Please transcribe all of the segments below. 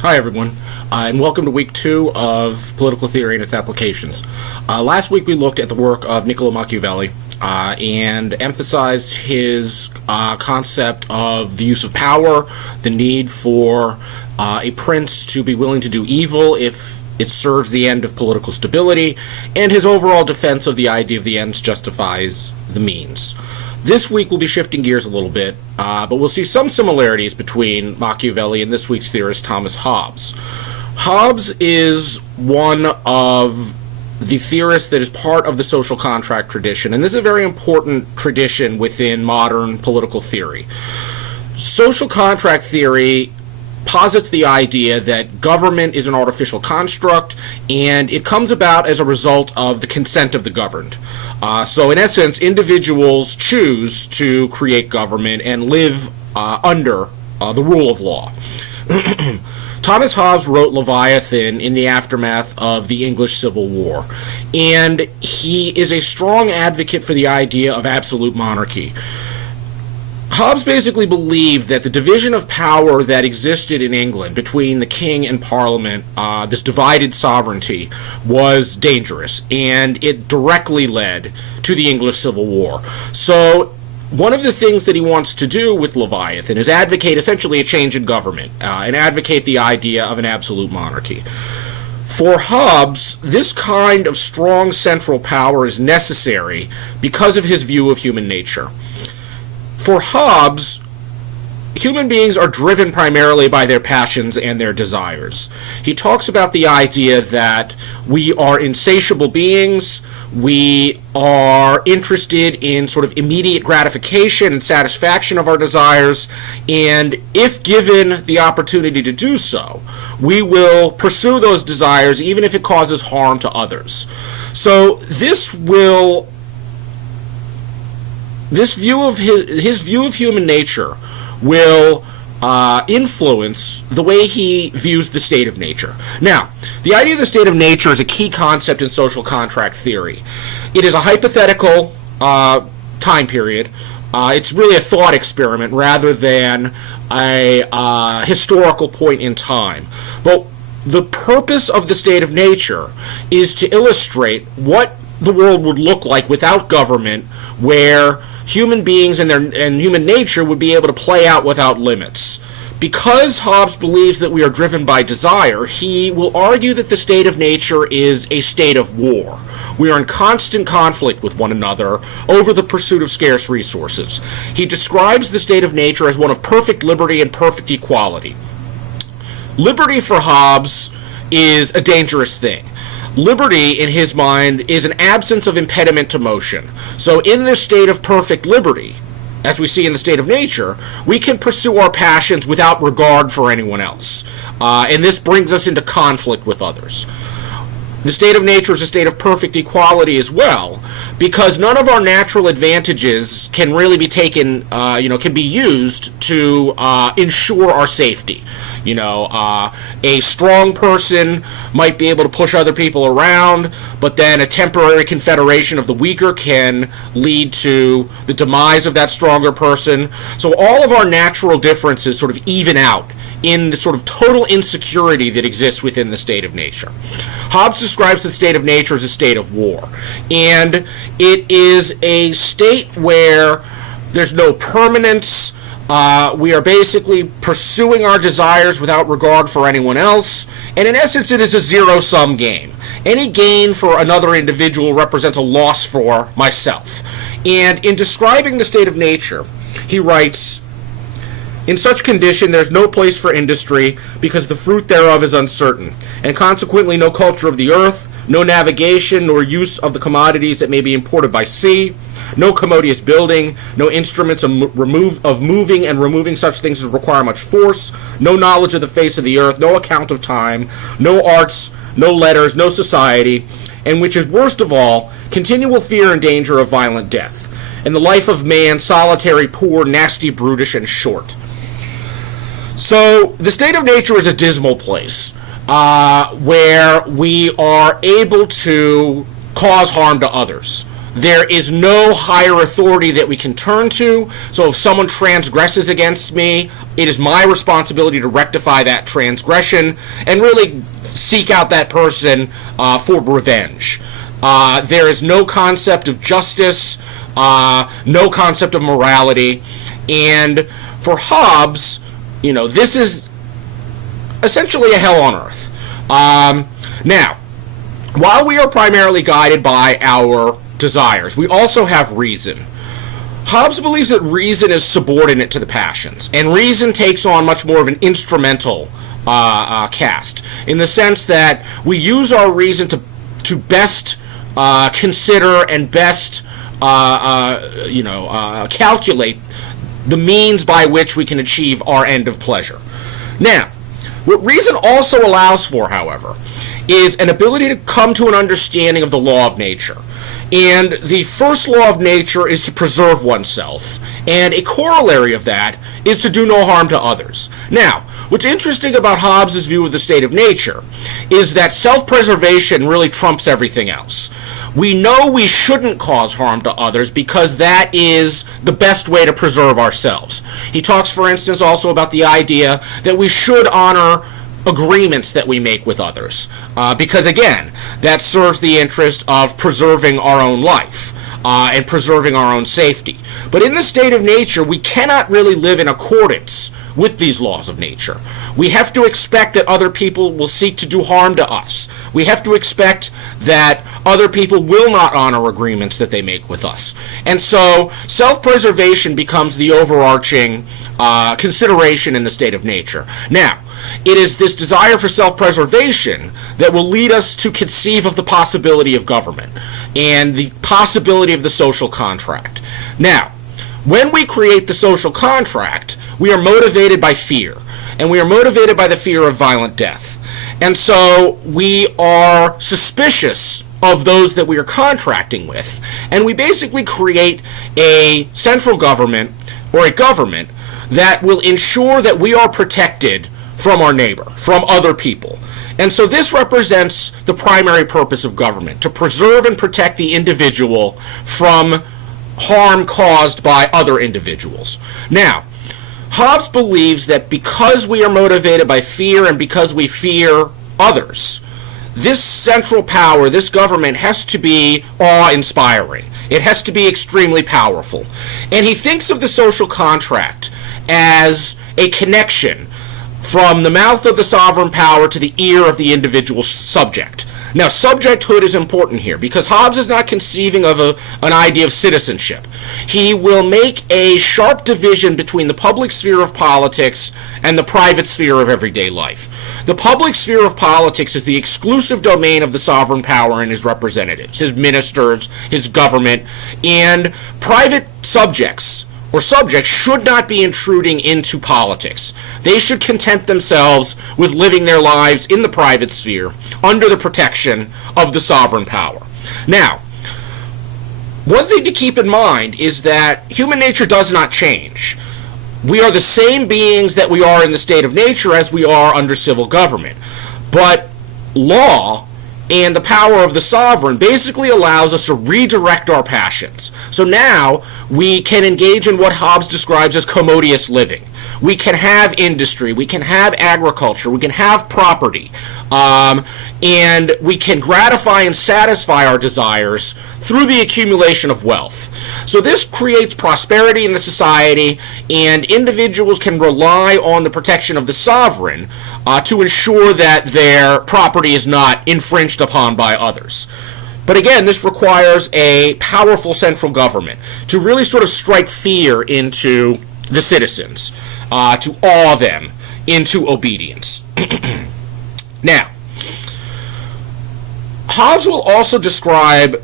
Hi, everyone, and welcome to week 2 of Political Theory and its Applications. Last week we looked at the work of Niccolo Machiavelli and emphasized his concept of the use of power, the need for a prince to be willing to do evil if it serves the end of political stability, and his overall defense of the idea of the ends justifies the means. This week we'll be shifting gears a little bit, but we'll see some similarities between Machiavelli and this week's theorist Thomas Hobbes. Hobbes is one of the theorists that is part of the social contract tradition, and this is a very important tradition within modern political theory. Social contract theory posits the idea that government is an artificial construct, and it comes about as a result of the consent of the governed. So in essence, individuals choose to create government and live under the rule of law. Thomas Hobbes wrote Leviathan in the aftermath of the English Civil War, and he is a strong advocate for the idea of absolute monarchy. Hobbes basically believed that the division of power that existed in England between the king and parliament, this divided sovereignty, was dangerous, and it directly led to the English Civil War. So one of the things that he wants to do with Leviathan is advocate essentially a change in government, and advocate the idea of an absolute monarchy. For Hobbes, this kind of strong central power is necessary because of his view of human nature. For Hobbes, human beings are driven primarily by their passions and their desires. He talks about the idea that we are insatiable beings, we are interested in sort of immediate gratification and satisfaction of our desires, and if given the opportunity to do so, we will pursue those desires even if it causes harm to others. So this view of his view of human nature will influence the way he views the state of nature. Now, the idea of the state of nature is a key concept in social contract theory. It is a hypothetical time period. It's really a thought experiment rather than a historical point in time. But the purpose of the state of nature is to illustrate what the world would look like without government, where human beings and human nature would be able to play out without limits. Because Hobbes believes that we are driven by desire, he will argue that the state of nature is a state of war. We are in constant conflict with one another over the pursuit of scarce resources. He describes the state of nature as one of perfect liberty and perfect equality. Liberty for Hobbes is a dangerous thing. Liberty, in his mind, is an absence of impediment to motion. So in this state of perfect liberty, as we see in the state of nature, we can pursue our passions without regard for anyone else. And this brings us into conflict with others. The state of nature is a state of perfect equality as well, because none of our natural advantages can really be taken, can be used to ensure our safety. A strong person might be able to push other people around, but then a temporary confederation of the weaker can lead to the demise of that stronger person. So all of our natural differences sort of even out in the sort of total insecurity that exists within the state of nature. Hobbes describes the state of nature as a state of war, and it is a state where there's no permanence. We are basically pursuing our desires without regard for anyone else, and in essence it is a zero-sum game. Any gain for another individual represents a loss for myself. And in describing the state of nature, he writes, "In such condition there is no place for industry, because the fruit thereof is uncertain, and consequently no culture of the earth, no navigation nor use of the commodities that may be imported by sea, no commodious building, no instruments of moving and removing such things as require much force, no knowledge of the face of the earth, no account of time, no arts, no letters, no society, and which is worst of all, continual fear and danger of violent death, and the life of man solitary, poor, nasty, brutish, and short." So the state of nature is a dismal place where we are able to cause harm to others. There is no higher authority that we can turn to. So if someone transgresses against me, it is my responsibility to rectify that transgression and really seek out that person for revenge. There is no concept of justice, no concept of morality. And for Hobbes, this is essentially a hell on earth. Now, while we are primarily guided by our desires, we also have reason. Hobbes believes that reason is subordinate to the passions, and reason takes on much more of an instrumental cast, in the sense that we use our reason to best consider and best calculate the means by which we can achieve our end of pleasure. Now, what reason also allows for, however, is an ability to come to an understanding of the law of nature. And the first law of nature is to preserve oneself, and a corollary of that is to do no harm to others. Now, what's interesting about Hobbes' view of the state of nature is that self-preservation really trumps everything else. We know we shouldn't cause harm to others because that is the best way to preserve ourselves. He talks, for instance, also about the idea that we should honor agreements that we make with others, because again, that serves the interest of preserving our own life and preserving our own safety. But in the state of nature, we cannot really live in accordance with these laws of nature. We have to expect that other people will seek to do harm to us. We have to expect that other people will not honor agreements that they make with us. And so self-preservation becomes the overarching consideration in the state of nature. Now, it is this desire for self-preservation that will lead us to conceive of the possibility of government and the possibility of the social contract. Now, when we create the social contract, we are motivated by fear, and we are motivated by the fear of violent death. And so we are suspicious of those that we are contracting with, and we basically create a central government or a government that will ensure that we are protected from our neighbor, from other people. And so this represents the primary purpose of government, to preserve and protect the individual from harm caused by other individuals. Now, Hobbes believes that because we are motivated by fear and because we fear others, this central power, this government, has to be awe-inspiring. It has to be extremely powerful. And he thinks of the social contract as a connection from the mouth of the sovereign power to the ear of the individual subject. Now, subjecthood is important here because Hobbes is not conceiving of an idea of citizenship. He will make a sharp division between the public sphere of politics and the private sphere of everyday life. The public sphere of politics is the exclusive domain of the sovereign power and his representatives, his ministers, his government, and private subjects or subjects should not be intruding into politics. They should content themselves with living their lives in the private sphere under the protection of the sovereign power. Now, one thing to keep in mind is that human nature does not change. We are the same beings that we are in the state of nature as we are under civil government. But law and the power of the sovereign basically allows us to redirect our passions. So now we can engage in what Hobbes describes as commodious living. We can have industry, we can have agriculture, we can have property, and we can gratify and satisfy our desires through the accumulation of wealth. So this creates prosperity in the society, and individuals can rely on the protection of the sovereign to ensure that their property is not infringed upon by others. But again, this requires a powerful central government to really sort of strike fear into the citizens, to awe them into obedience. Now, Hobbes will also describe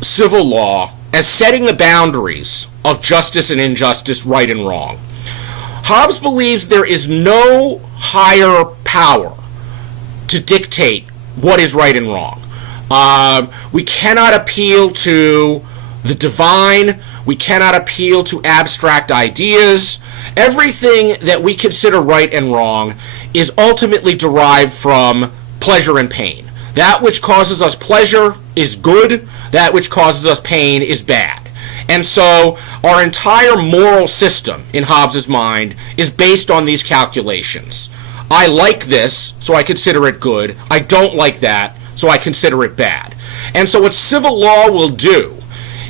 civil law as setting the boundaries of justice and injustice, right and wrong. Hobbes believes there is no higher power to dictate what is right and wrong. We cannot appeal to the divine. We cannot appeal to abstract ideas. Everything that we consider right and wrong is ultimately derived from pleasure and pain. That which causes us pleasure is good. That which causes us pain is bad. And so our entire moral system in Hobbes's mind is based on these calculations. I like this, so I consider it good. I don't like that, so I consider it bad. And so what civil law will do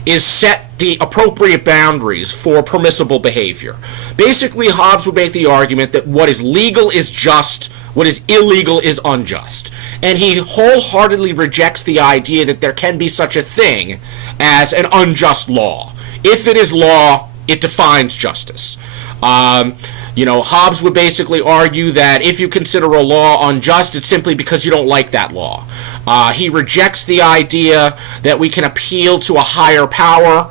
is set the appropriate boundaries for permissible behavior. Basically, Hobbes would make the argument that what is legal is just, what is illegal is unjust. And he wholeheartedly rejects the idea that there can be such a thing as an unjust law. If it is law, it defines justice. Hobbes would basically argue that if you consider a law unjust, it's simply because you don't like that law. He rejects the idea that we can appeal to a higher power,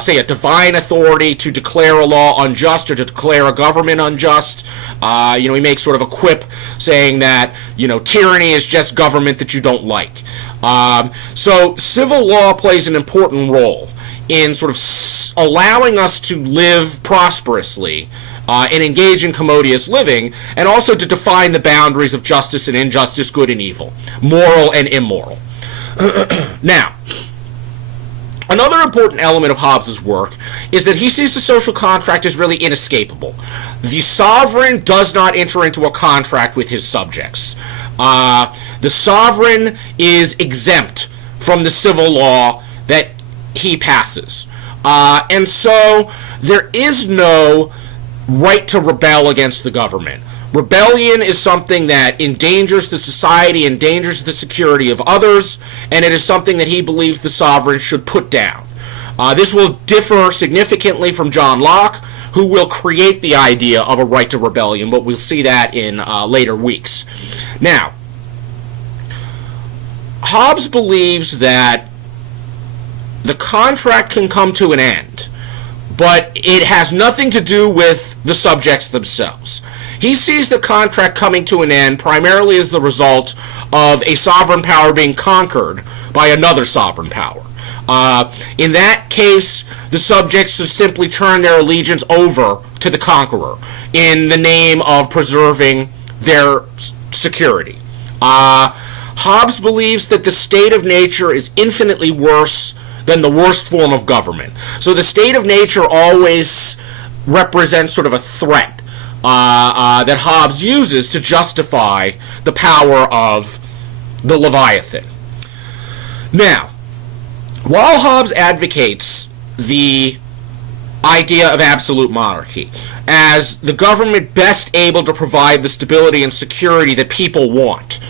say a divine authority, to declare a law unjust or to declare a government unjust. He makes sort of a quip saying that, tyranny is just government that you don't like. So civil law plays an important role in sort of allowing us to live prosperously and engage in commodious living, and also to define the boundaries of justice and injustice, good and evil, moral and immoral. Now, another important element of Hobbes's work is that he sees the social contract as really inescapable. The sovereign does not enter into a contract with his subjects. The sovereign is exempt from the civil law that he passes. And so there is no right to rebel against the government. Rebellion is something that endangers the society, endangers the security of others, and it is something that he believes the sovereign should put down. This will differ significantly from John Locke, who will create the idea of a right to rebellion, but we'll see that in later weeks. Now, Hobbes believes that the contract can come to an end, but it has nothing to do with the subjects themselves. He sees the contract coming to an end primarily as the result of a sovereign power being conquered by another sovereign power. In that case, the subjects should simply turn their allegiance over to the conqueror in the name of preserving their security. Hobbes believes that the state of nature is infinitely worse than the worst form of government. So the state of nature always represents sort of a threat that Hobbes uses to justify the power of the Leviathan. Now, while Hobbes advocates the idea of absolute monarchy as the government best able to provide the stability and security that people want,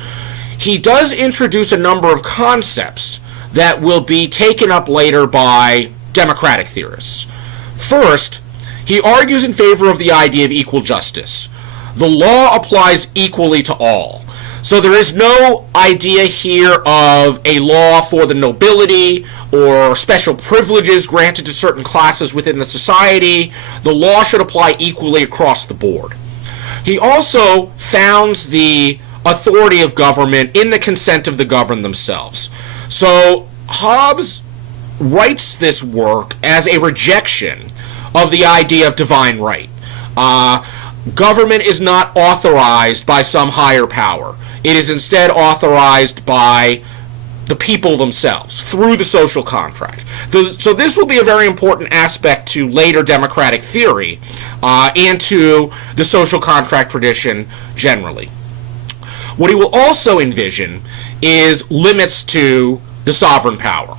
he does introduce a number of concepts that will be taken up later by democratic theorists. First, he argues in favor of the idea of equal justice. The law applies equally to all. So there is no idea here of a law for the nobility or special privileges granted to certain classes within the society. The law should apply equally across the board. He also founds the authority of government in the consent of the governed themselves. So Hobbes writes this work as a rejection of the idea of divine right. Government is not authorized by some higher power. It is instead authorized by the people themselves through the social contract. So this will be a very important aspect to later democratic theory and to the social contract tradition generally. What he will also envision is limits to the sovereign power.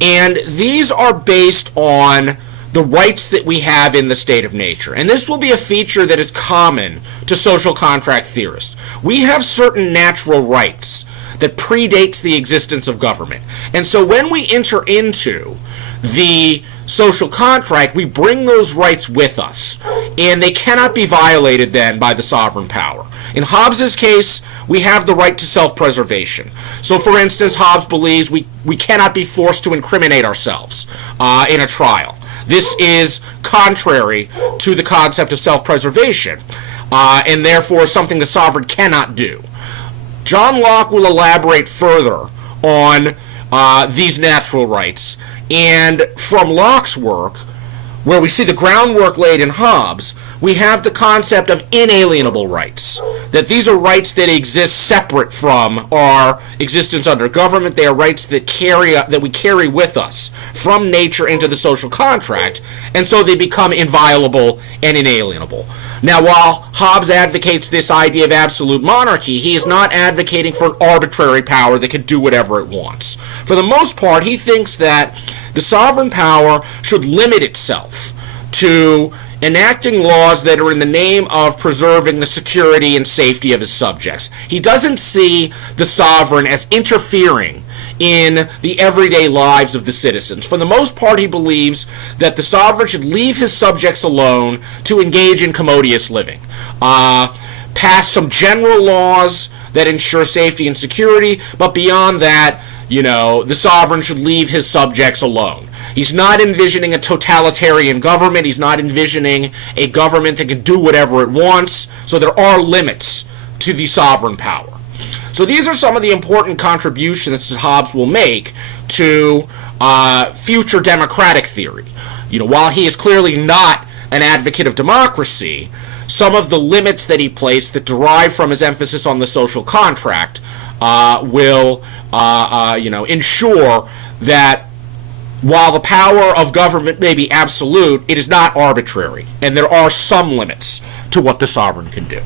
And these are based on the rights that we have in the state of nature. And this will be a feature that is common to social contract theorists. We have certain natural rights that predates the existence of government. And so when we enter into the social contract, we bring those rights with us, and they cannot be violated then by the sovereign power. In Hobbes's case, we have the right to self-preservation. So for instance, Hobbes believes we cannot be forced to incriminate ourselves in a trial. This is contrary to the concept of self-preservation, and therefore something the sovereign cannot do. John Locke will elaborate further on these natural rights, and from Locke's work, where we see the groundwork laid in Hobbes, we have the concept of inalienable rights, that these are rights that exist separate from our existence under government. They are rights that we carry with us from nature into the social contract, and so they become inviolable and inalienable. Now, while Hobbes advocates this idea of absolute monarchy, he is not advocating for an arbitrary power that can do whatever it wants. For the most part, he thinks that the sovereign power should limit itself to enacting laws that are in the name of preserving the security and safety of his subjects. He doesn't see the sovereign as interfering in the everyday lives of the citizens. For the most part, he believes that the sovereign should leave his subjects alone to engage in commodious living. Pass some general laws that ensure safety and security, but beyond that, the sovereign should leave his subjects alone. He's not envisioning a totalitarian government. He's not envisioning a government that can do whatever it wants. So there are limits to the sovereign power. So these are some of the important contributions that Hobbes will make to future democratic theory. While he is clearly not an advocate of democracy, some of the limits that he placed that derive from his emphasis on the social contract will ensure that while the power of government may be absolute, it is not arbitrary, and there are some limits to what the sovereign can do.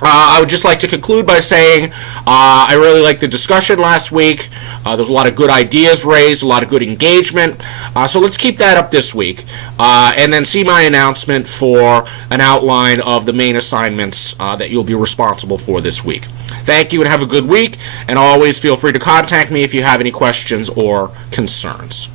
I would just like to conclude by saying I really liked the discussion last week. There was a lot of good ideas raised, a lot of good engagement. So let's keep that up this week, and then see my announcement for an outline of the main assignments that you'll be responsible for this week. Thank you and have a good week, and always feel free to contact me if you have any questions or concerns.